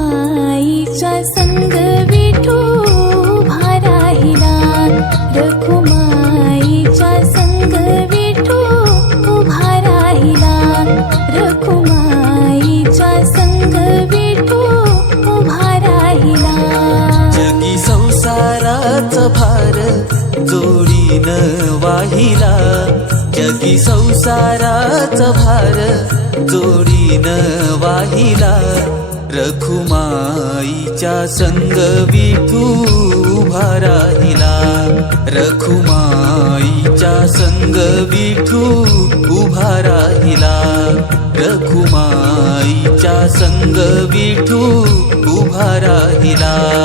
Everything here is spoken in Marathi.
आईच्या संग विठू उभा राहिला रखुमाईच्या संग विठू उभा राहिला रखुमाईच्या संग विठू उभा राहिला जगी संसाराच भार जोडीन वाहिला. जगी संसाराच भार जोडीन वाहिला. रखुमाईच्या संग विठू उभा राहिला. रखुमाईच्या संग विठू उभा राहिला. रखुमाईच्या संग विठू उभा राहिला.